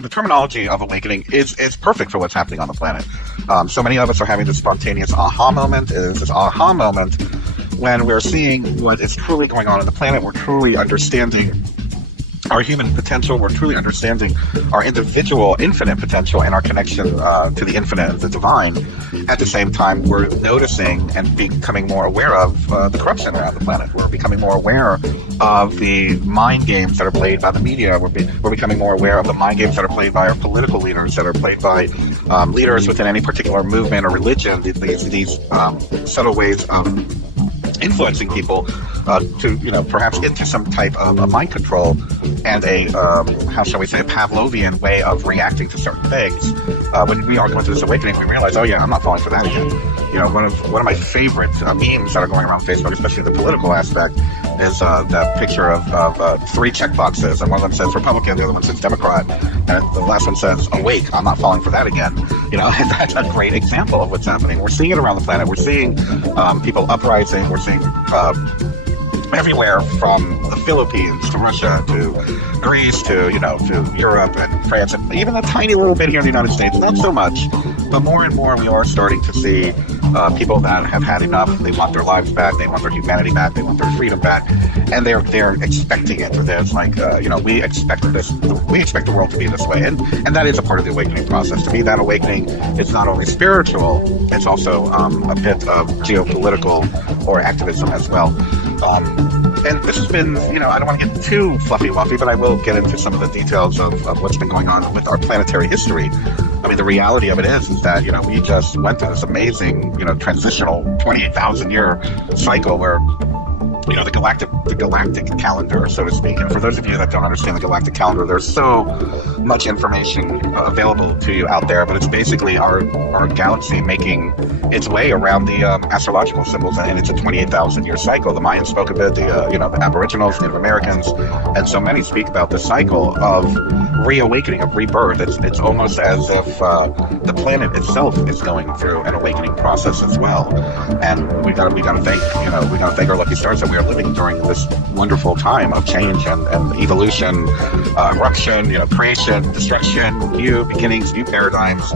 the terminology of awakening is perfect for what's happening on the planet. So many of us are having this spontaneous aha moment. It is this aha moment when we're seeing what is truly going on the planet. We're truly understanding our human potential. We're truly understanding our individual infinite potential and our connection to the infinite and the divine. At the same time, we're noticing and becoming more aware of the corruption around the planet. We're becoming more aware of the mind games that are played by the media. We're becoming more aware of the mind games that are played by our political leaders, that are played by leaders within any particular movement or religion. These subtle ways of influencing people to, perhaps into some type of mind control and a, how shall we say, a Pavlovian way of reacting to certain things. When we are going through this awakening, we realize, oh yeah, I'm not falling for that again. One of my favorite memes that are going around Facebook, especially the political aspect, is that picture of three check boxes, and one of them says Republican, the other one says Democrat, and the last one says awake, I'm not falling for that again. And that's a great example of what's happening. We're seeing it around the planet. We're seeing people uprising. We're seeing everywhere from the Philippines to Russia to Greece to Europe and France, and even a tiny little bit here in the United States. Not so much, but more and more we are starting to see people that have had enough. They want their lives back. They want their humanity back. They want their freedom back, and they're expecting it. There's we expect this. We expect the world to be this way, and that is a part of the awakening process. To me, that awakening is not only spiritual; it's also a bit of geopolitical or activism as well. And this has been, I don't want to get too fluffy-wuffy, but I will get into some of the details of what's been going on with our planetary history. I mean, the reality of it is that, we just went through this amazing, transitional 28,000-year cycle where, the galactic calendar, so to speak. And for those of you that don't understand the galactic calendar, there's so much information available to you out there, but it's basically our galaxy making its way around the astrological symbols, and it's a 28,000-year cycle. The Mayans spoke of it, the Aboriginals, Native Americans, and so many speak about the cycle of reawakening, of rebirth. It's almost as if the planet itself is going through an awakening process as well. And we gotta thank our lucky stars that we are living during this wonderful time of change and evolution, eruption, creation, destruction, new beginnings, new paradigms.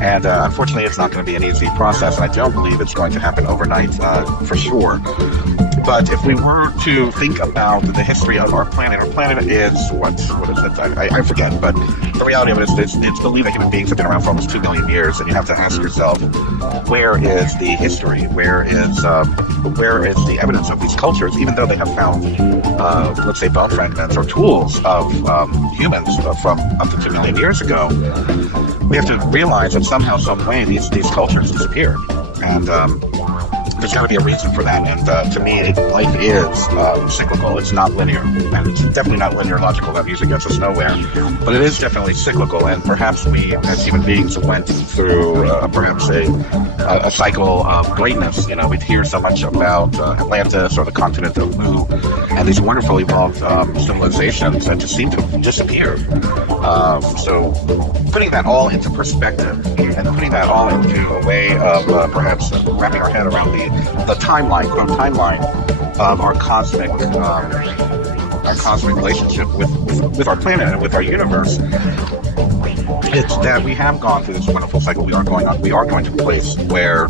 And unfortunately, it's not going to be an easy process, and I don't believe it's going to happen overnight for sure. But if we were to think about the history of our planet is, what is it? I forget, but the reality of it is it's believed that human beings have been around for almost 2 million years, and you have to ask yourself, where is the history? Where is the evidence of these cultures, even though they have found, let's say, bone fragments or tools of humans from up to 2 million years ago? We have to realize that somehow, some way, these cultures disappeared, and there's got to be a reason for that. And to me, life is cyclical. It's not linear, and it's definitely not linear logical. That usually gets us nowhere, but it is definitely cyclical. And perhaps we, as human beings, went through perhaps a cycle of greatness. We hear so much about Atlantis or the continent of Mu, and these wonderful evolved civilizations that just seem to have disappeared. So putting that all into perspective and putting that all into a way of perhaps wrapping our head around the timeline, quote timeline, of our cosmic relationship with our planet and with our universe, it's that we have gone through this wonderful cycle. We are going to a place where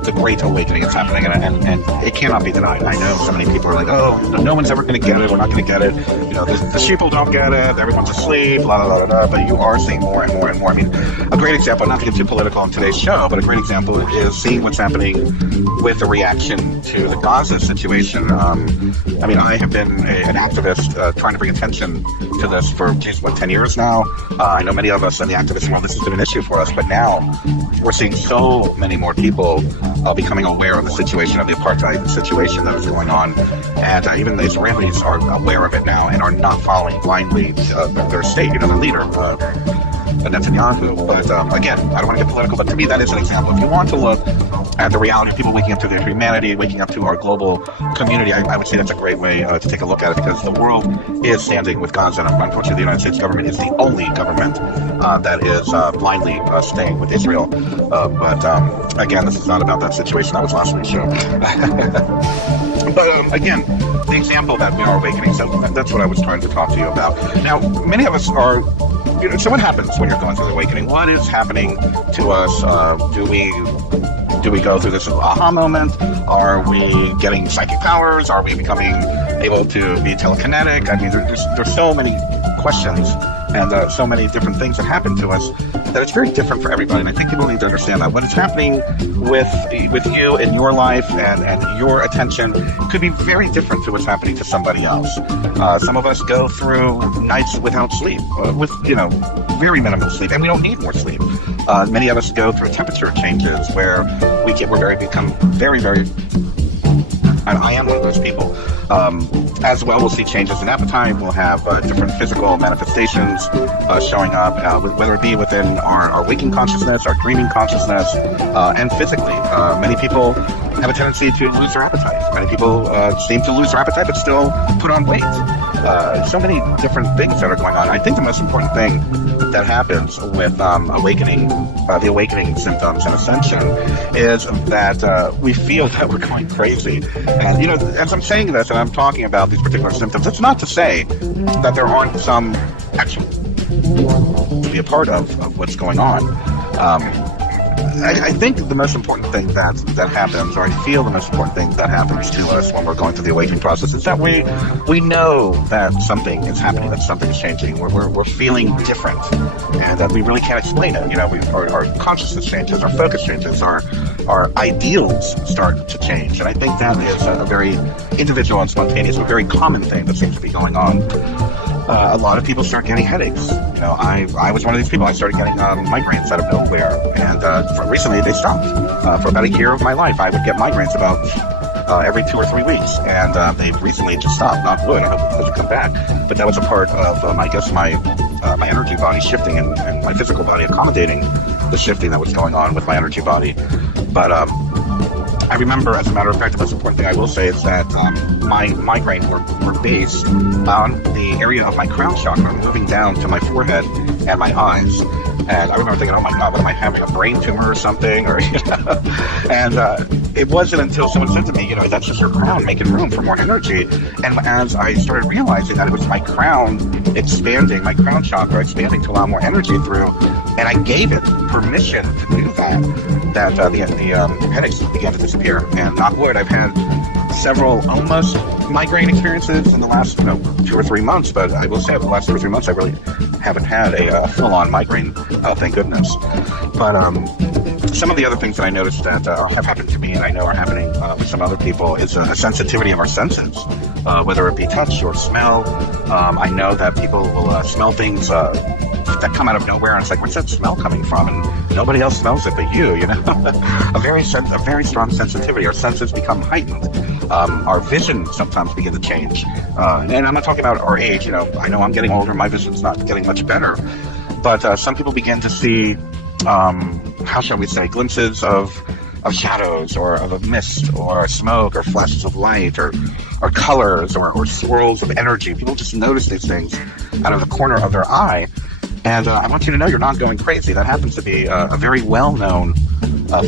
the Great Awakening is happening, and it cannot be denied. I know so many people are like, oh, no one's ever going to get it, we're not going to get it, the sheeple don't get it, everyone's asleep, blah, blah, blah, blah, but you are seeing more and more and more. I mean, a great example, not to get too political on today's show, but a great example is seeing what's happening with the reaction to the Gaza situation. I have been an activist trying to bring attention to this for, 10 years now. I know many of us in the activist world, this has been an issue for us, but now we're seeing so many more people becoming aware of the situation, of the apartheid situation that is going on, and even the Israelis are aware of it now and are not following blindly their state, the leader, Netanyahu. But again, I don't want to get political, but to me that is an example. If you want to look at the reality of people waking up to their humanity, waking up to our global community, I would say that's a great way to take a look at it, because the world is standing with Gaza, and unfortunately the United States government is the only government that is blindly staying with Israel. But again, this is not about that situation. That was last week's show. But again, the example that we are awakening, so that's what I was trying to talk to you about. Now, many of us are So what happens when you're going through the awakening? What is happening to us? Do we go through this aha moment? Are we getting psychic powers? Are we becoming able to be telekinetic? I mean, there's so many questions and so many different things that happen to us that it's very different for everybody. And I think people need to understand that what is happening with you in your life and your attention could be very different to what's happening to somebody else. Some of us go through nights without sleep, with very minimal sleep, and we don't need more sleep. Many of us go through temperature changes where we become very, very. And I am one of those people. As well, we'll see changes in appetite. We'll have different physical manifestations showing up, whether it be within our waking consciousness, our dreaming consciousness, and physically. Many people have a tendency to lose their appetite. Many people seem to lose their appetite but still put on weight. So many different things that are going on. I think the most important thing that happens with awakening, the awakening symptoms and ascension, is that we feel that we're going crazy. And, as I'm saying this and I'm talking about these particular symptoms, it's not to say that there aren't some action to be a part of what's going on. I think the most important thing that happens, or I feel the most important thing that happens to us when we're going through the awakening process, is that we know that something is happening, that something is changing. We're feeling different, and that we really can't explain it. Our consciousness changes, our focus changes, our ideals start to change, and I think that is a very individual and spontaneous, a very common thing that seems to be going on. A lot of people start getting headaches. I was one of these people. I started getting migraines out of nowhere, and recently they stopped. For about a year of my life, I would get migraines about every 2 or 3 weeks, and they've recently just stopped. Not good. I hope it doesn't come back. But that was a part of, my energy body shifting and my physical body accommodating the shifting that was going on with my energy body. But I remember, as a matter of fact, the most important thing I will say is that my migraines were based on the area of my crown chakra moving down to my forehead and my eyes. And I remember thinking, oh my God, what am I having, a brain tumor or something? And it wasn't until someone said to me, that's just your crown making room for more energy. And as I started realizing that it was my crown expanding, my crown chakra expanding to allow more energy through, and I gave it permission to do that the headaches began to disappear. And knock wood, I've had several almost migraine experiences in the last 2 or 3 months, but I will say the last 2 or 3 months I really haven't had a full-on migraine, thank goodness. But some of the other things that I noticed that have happened to me, and I know are happening with some other people, is a sensitivity of our senses, whether it be touch or smell. I know that people will smell things that come out of nowhere, and it's like, where's that smell coming from? And nobody else smells it but you. A very strong sensitivity. Our senses become heightened. Our vision sometimes begin to change. And I'm not talking about our age. I know I'm getting older. My vision's not getting much better. But some people begin to see, how shall we say, glimpses of shadows, or of a mist, or smoke, or flashes of light, or colors, or swirls of energy. People just notice these things out of the corner of their eye. And I want you to know you're not going crazy. That happens to be a very well-known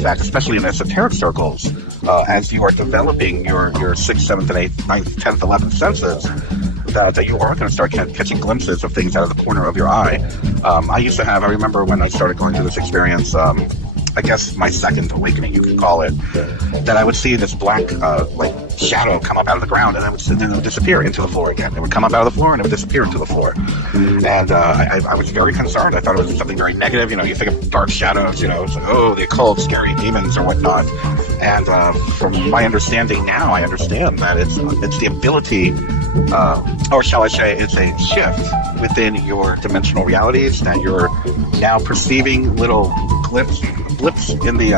fact, especially in esoteric circles. As you are developing your 6th, 7th, and 8th, 9th, 10th, 11th senses, that you are going to start catching glimpses of things out of the corner of your eye. I remember when I started going through this experience, I guess my second awakening, you could call it, that I would see this black, shadow come up out of the ground, and then it would disappear into the floor again. It would come up out of the floor, and it would disappear into the floor. And I was very concerned. I thought it was something very negative. You think of dark shadows, it's like, oh, the occult, scary demons or whatnot. And from my understanding now, I understand that it's the ability, or shall I say, it's a shift within your dimensional realities, that you're now perceiving little blips in the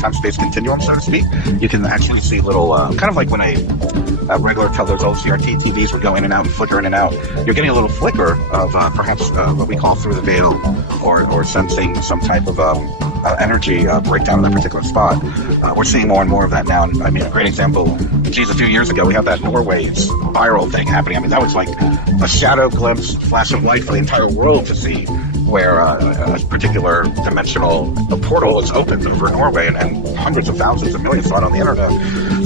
time-space continuum, so to speak. You can actually see little, kind of like when a regular those old CRT TVs would go in and out and flicker in and out. You're getting a little flicker of perhaps what we call through the veil, or sensing some type of energy breakdown in that particular spot. We're seeing more and more of that now. And, a great example, a few years ago, we had that Norway's viral thing happening. That was like a shadow glimpse, flash of light for the entire world to see, where a particular dimensional portal is opened over Norway, and hundreds of thousands of millions saw it on the internet.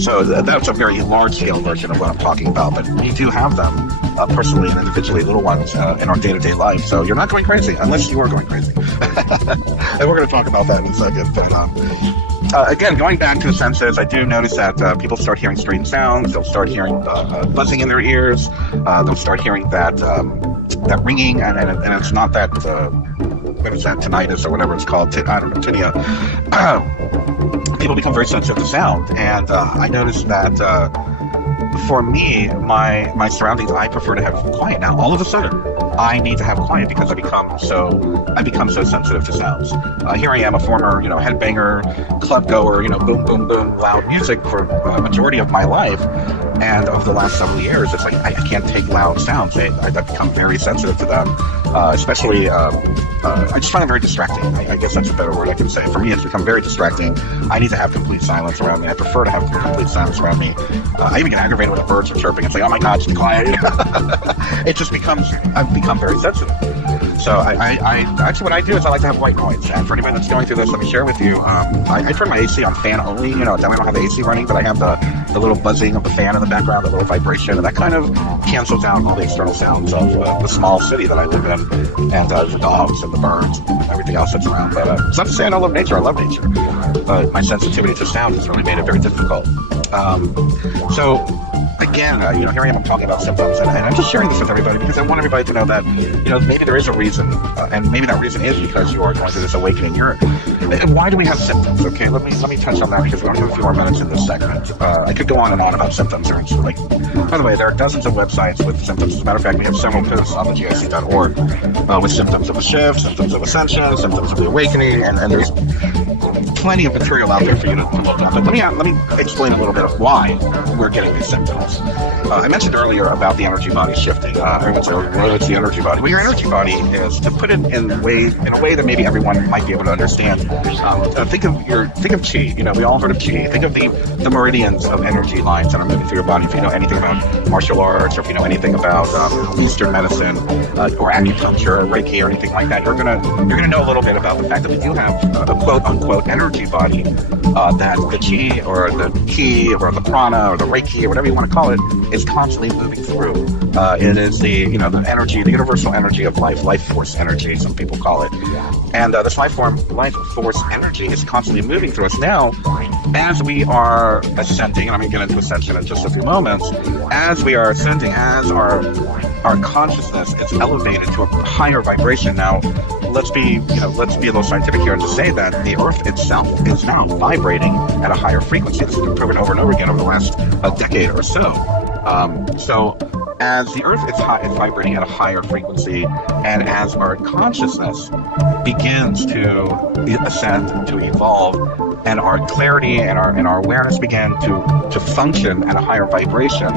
So that's a very large-scale version of what I'm talking about, but we do have them personally and individually, little ones in our day-to-day life. So you're not going crazy, unless you are going crazy. And we're going to talk about that in a second. But, again, going back to the senses, I do notice that people start hearing strange sounds. They'll start hearing buzzing in their ears. They'll start hearing that ringing, and it's not that, what is that, tinnitus or whatever it's called, I don't know, tinea. People become very sensitive to sound, and I noticed that for me, my surroundings, I prefer to have quiet now. All of a sudden, I need to have quiet because I become so sensitive to sounds. Here I am, a former, headbanger, club goer, boom, boom, boom, loud music for a majority of my life. And over the last several years, it's like I can't take loud sounds. I've become very sensitive to them, especially. I just find it very distracting. I guess that's a better word I can say. For me, it's become very distracting. I need to have complete silence around me. I prefer to have complete silence around me. I even get aggravated when the birds are chirping. It's like, oh my God, just quiet. It just becomes. I've become very sensitive. So I actually, what I do is I like to have white noise. And for anybody that's going through this, let me share with you. I turn my AC on fan only. I don't have the AC running, but I have the little buzzing of the fan in the background, the little vibration, and that kind of cancels out all the external sounds of the small city that I live in, and the dogs and the birds and everything else that's around. But it's not to say I don't love nature. I love nature. But my sensitivity to sound has really made it very difficult. So again, here I am talking about symptoms, and I'm just sharing this with everybody because I want everybody to know that, maybe there is a reason, and maybe that reason is because you are going through this awakening. And why do we have symptoms? Okay, let me touch on that because we only have a few more minutes in this segment. I could go on and on about symptoms. By the way, there are dozens of websites with symptoms. As a matter of fact, we have several posts on the GIC.org with symptoms of a shift, symptoms of ascension, symptoms of the awakening, and there's plenty of material out there for you to look up. But let me explain a little bit of why we're getting these symptoms. I mentioned earlier about the energy body shifting. Everyone says, well, it's the energy body. Well, your energy body is, to put it in a way that maybe everyone might be able to understand. Think of chi. We all heard of chi. Think of the meridians of energy lines that are moving through your body. If you know anything about martial arts, or if you know anything about Eastern medicine, or acupuncture, or Reiki, or anything like that, you're gonna know a little bit about the fact that we do have a quote unquote energy body, that the chi or the ki or the prana or the Reiki or whatever you want to call it is constantly moving through. It is the energy, the universal energy of life force energy, some people call it. And this life force energy is constantly moving through us. Now, as we are ascending, and I'm going to get into ascension in just a few moments, as we are ascending, as our consciousness is elevated to a higher vibration. Now, let's be a little scientific here and to say that the Earth itself is now vibrating at a higher frequency. This has been proven over and over again over the last decade or so. So as the Earth is vibrating at a higher frequency, and as our consciousness begins to ascend, to evolve, and our clarity and our awareness begin to function at a higher vibration,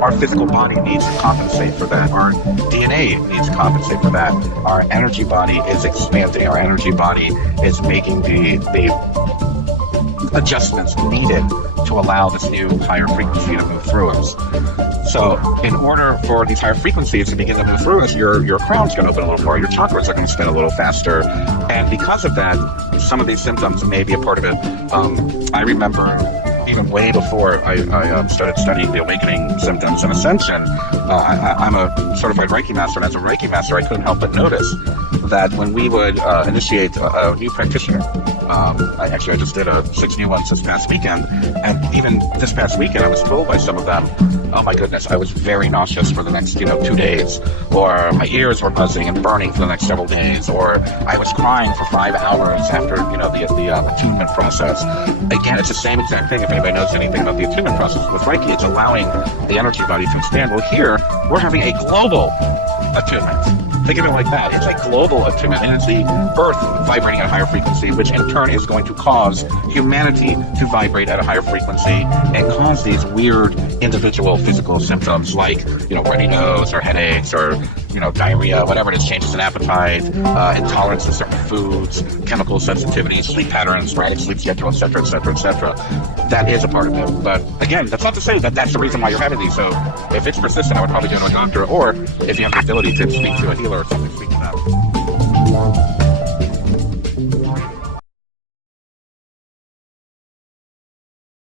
our physical body needs to compensate for that. Our DNA needs to compensate for that. Our energy body is expanding. Our energy body is making the adjustments needed to allow this new higher frequency to move through us. So in order for these higher frequencies to begin to move through us, your crown's going to open a little more, your chakras are going to spin a little faster, and because of that, some of these symptoms may be a part of it. I remember even way before I started studying the awakening symptoms and ascension, I'm a certified Reiki master, and as a Reiki master, I couldn't help but notice that when we would initiate a new practitioner, I just did 6 new ones this past weekend, and even this past weekend I was told by some of them, oh my goodness, I was very nauseous for the next 2 days, or my ears were buzzing and burning for the next several days, or I was crying for 5 hours after the attunement process. Again, it's the same exact thing. If anybody knows anything about the attunement process with Reiki, it's allowing the energy body to expand. Well, here we're having a global attunement. Think of it like that. It's a global attunement, and it's the Earth vibrating at a higher frequency, which in turn is going to cause humanity to vibrate at a higher frequency and cause these weird individual physical symptoms like, runny nose or headaches or, diarrhea, whatever it is, changes in appetite, intolerance to certain foods, chemical sensitivity, sleep patterns, sporadic sleep schedule, etc., etc., etc. That is a part of it. But again, that's not to say that that's the reason why you're having these. So if it's persistent, I would probably go to a doctor, or if you have the ability to speak to a healer or something, speak to them.